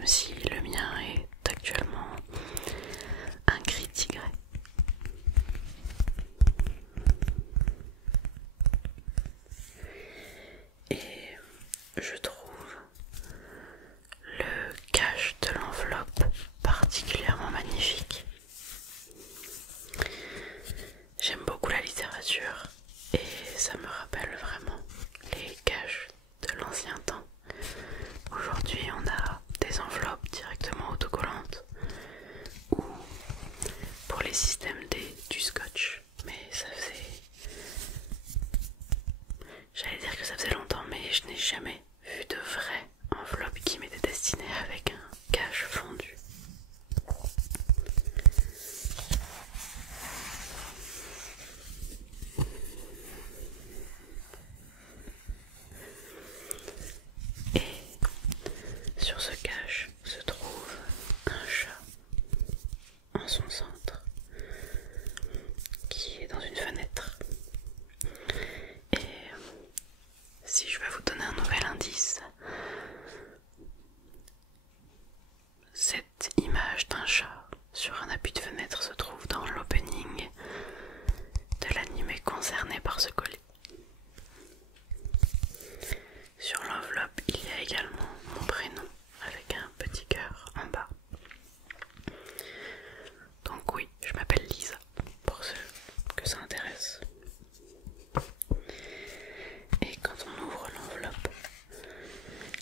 même si le mien est actuellement un gris tigré. Et je trouve le cache de l'enveloppe particulièrement magnifique. J'aime beaucoup la littérature et ça me rappelle vraiment les caches de l'ancien temps. Aujourd'hui on a des enveloppes directement autocollantes ou pour les systèmes du scotch, mais ça faisait... J'allais dire que ça faisait longtemps, mais je n'ai jamais vu de vraie enveloppe qui m'était destinée avec un cache fondu. Et sur ce cache se trouve un chat en son centre qui est dans une fenêtre. Et si je vais vous donner un nouvel indice, cette image d'un chat sur un appui de fenêtre se trouve dans l'opening de l'anime concerné par ce colis. Sur l'enveloppe, il y a également mon prénom avec un petit cœur en bas. Donc oui, je m'appelle Lisa, pour ceux que ça intéresse. Et quand on ouvre l'enveloppe,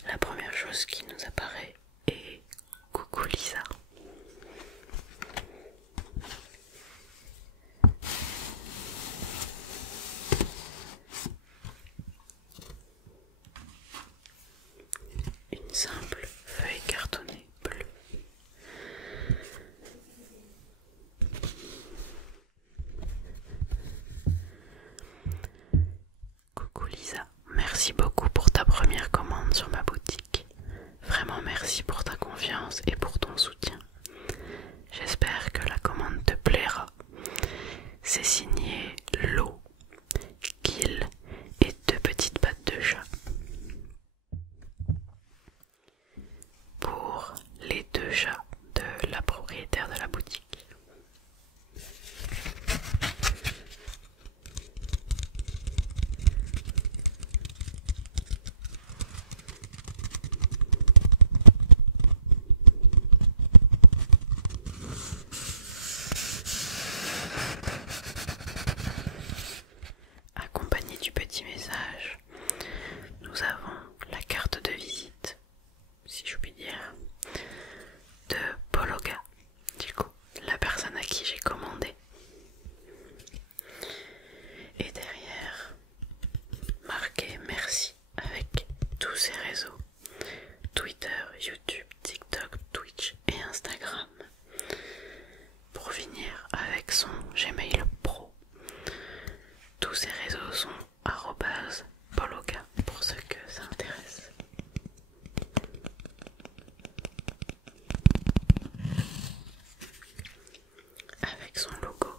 la première chose qui nous apparaît est Coucou Lisa. Une simple feuille cartonnée bleue. Coucou Lisa, merci beaucoup pour ta première commande sur ma boutique. Vraiment merci pour ta confiance et pour ton soutien. J'espère que la commande te plaira. C'est signé Lo, Gil et 2 petites pattes de chat. Pour les 2 chats de la propriétaire de la boutique. Accompagné du petit message, nous avons la carte de visite, si je puis dire, de Pologa, du coup, la personne à qui j'ai commandé. Et derrière, marqué merci avec tous ses réseaux, Twitter, YouTube, TikTok, Twitch et Instagram, pour finir avec son Gmail Pro. Tous ces réseaux sont @Pologa pour ceux que ça intéresse. Avec son logo,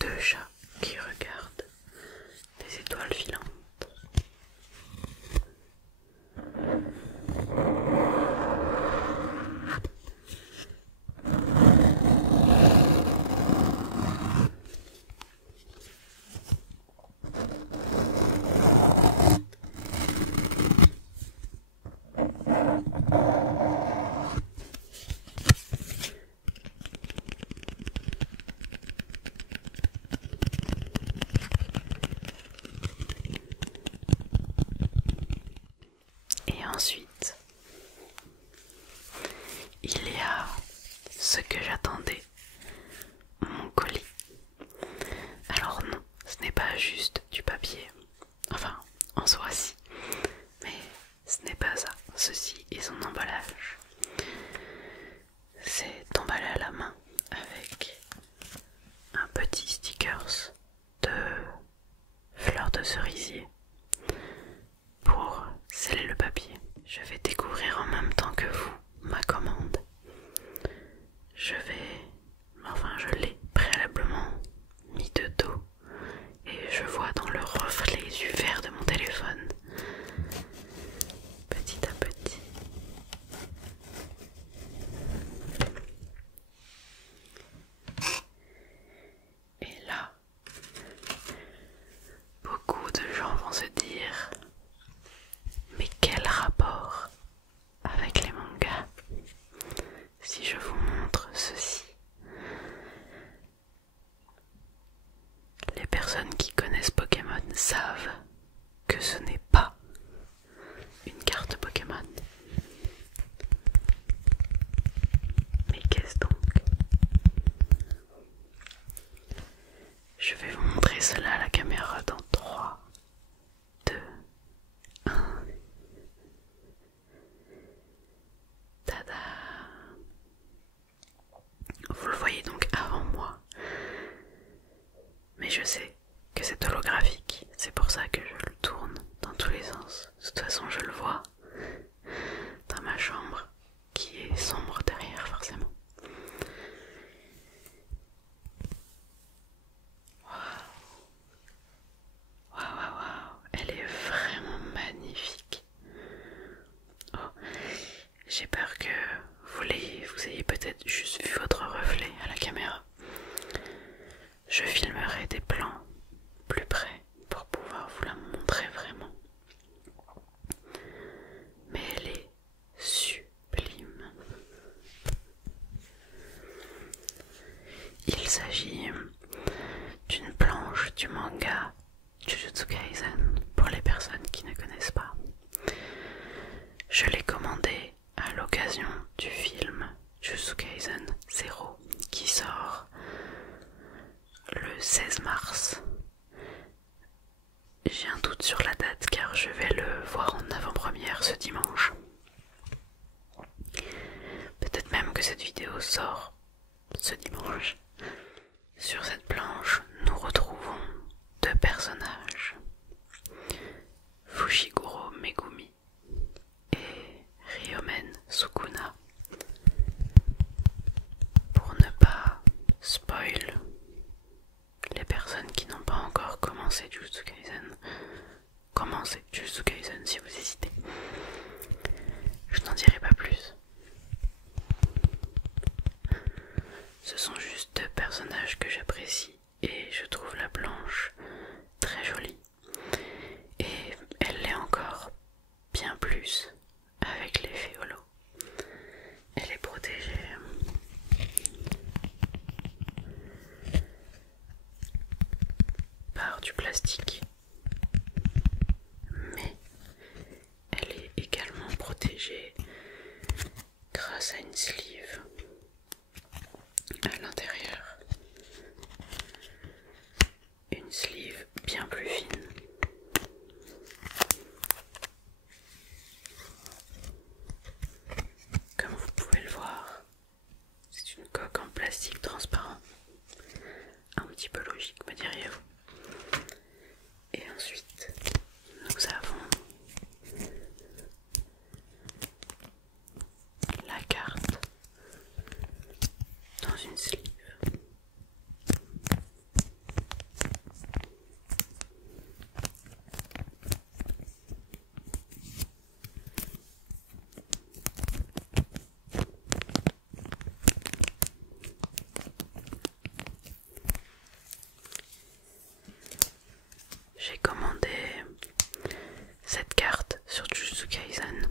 2 chats qui regardent des étoiles filantes. Et ensuite, il y a ce que j'attendais, mon colis. Alors non, ce n'est pas juste du papier, enfin en soi si, mais ce n'est pas ça. Ceci est son emballage. C'est emballé à la main avec un petit stickers de fleurs de cerisier pour sceller le papier. Je vais découvrir en même temps que vous ma commande. Je l'ai préalablement mis de dos et je vois dans le reflet du verre de mon téléphone, petit à petit, J'ai peur que vous ayez peut-être juste vu votre reflet à la caméra. Je filmerai des plans plus près pour pouvoir vous la montrer vraiment. Mais elle est sublime. Il s'agit d'une planche du manga Jujutsu Kaisen pour les personnes qui ne connaissent pas. Je l'ai commandée à l'occasion du film Jujutsu Kaisen 0 qui sort le 16 mars. J'ai un doute sur la date car je vais le voir en avant-première ce dimanche. Peut-être même que cette vidéo sort ce dimanche. Sur cette planche, nous retrouvons deux personnages, Fushiguro Megumi et Ryomen Sukuna. Pour ne pas spoil les personnes qui n'ont pas encore commencé Jujutsu Kaisen, commencez Jujutsu Kaisen si vous hésitez. Je n'en dirai pas plus. Ce sont juste deux personnages que j'apprécie et je trouve la planche très jolie. Et elle l'est encore bien plus avec l'effet holo. Elle est protégée par du plastique, mais elle est également protégée grâce à une sleeve à l'intérieur. Une sleeve bien plus fine. Comme vous pouvez le voir, c'est une coque en plastique transparent. Un petit peu logique, me diriez-vous. Et ensuite, nous avons la carte dans une sleeve. J'ai commandé cette carte sur Jujutsu Kaisen,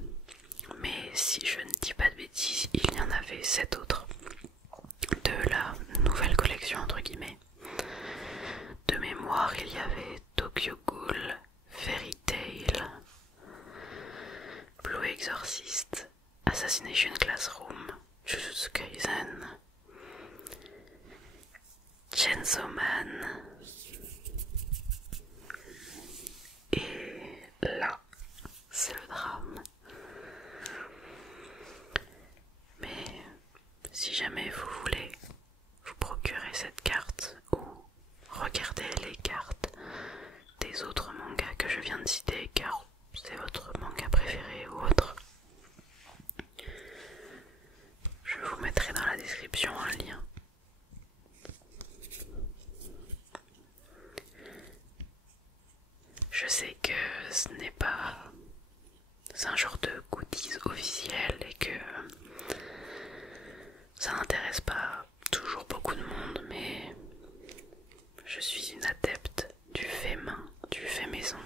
mais si je ne dis pas de bêtises, il y en avait 7 autres de la nouvelle collection entre guillemets. De mémoire, il y avait Tokyo Ghoul, Fairy Tail, Blue Exorcist, Assassination Classroom, Jujutsu Kaisen, Chainsaw Man. Et là, c'est le drame. Mais si jamais vous voulez vous procurer cette carte ou regarder les cartes des autres mangas que je viens de citer car c'est votre manga préféré ou autre, je vous mettrai dans la description un lien. Je sais que ce n'est pas un genre de goodies officiel et que ça n'intéresse pas toujours beaucoup de monde, mais je suis une adepte du fait main, du fait maison.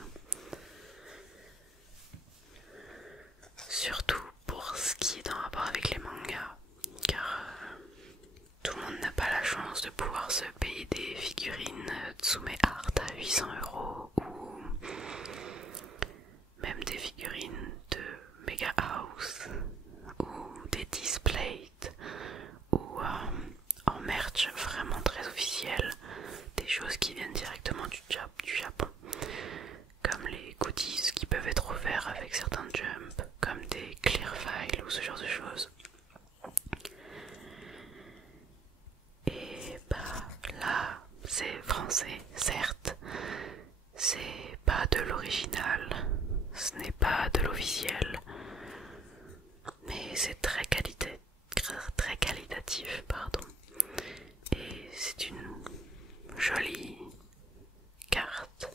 Surtout pour ce qui est en rapport avec les mangas, car tout le monde n'a pas la chance de pouvoir se payer des figurines Tsume Art à 800 € ou même des figurines de Mega House ou des Displays ou en merch vraiment très officiel, des choses qui viennent directement du Japon, comme les goodies qui peuvent être offerts avec certains Jump, comme des clear files ou ce genre de choses. Et bah là, c'est français, certes, c'est pas de l'original, ce n'est pas de l'officiel, mais c'est très qualitatif, pardon. Et c'est une jolie carte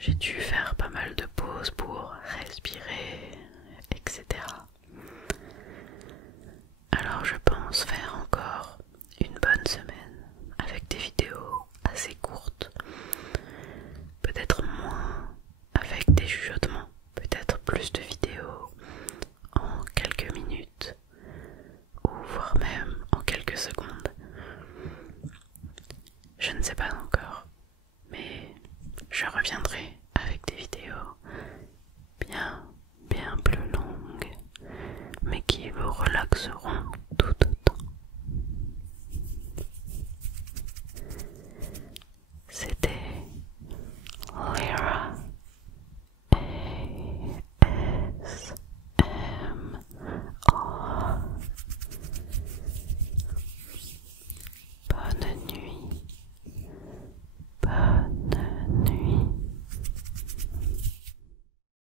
j'ai dû faire pas mal de pauses pour respirer, etc. Alors je pense faire encore une bonne semaine avec des vidéos assez courtes, peut-être moins avec des chuchotements, peut-être plus de vidéos en quelques minutes ou voire même en quelques secondes. Je ne sais pas encore, mais je reviendrai avec des vidéos bien plus longues, mais qui vous relaxeront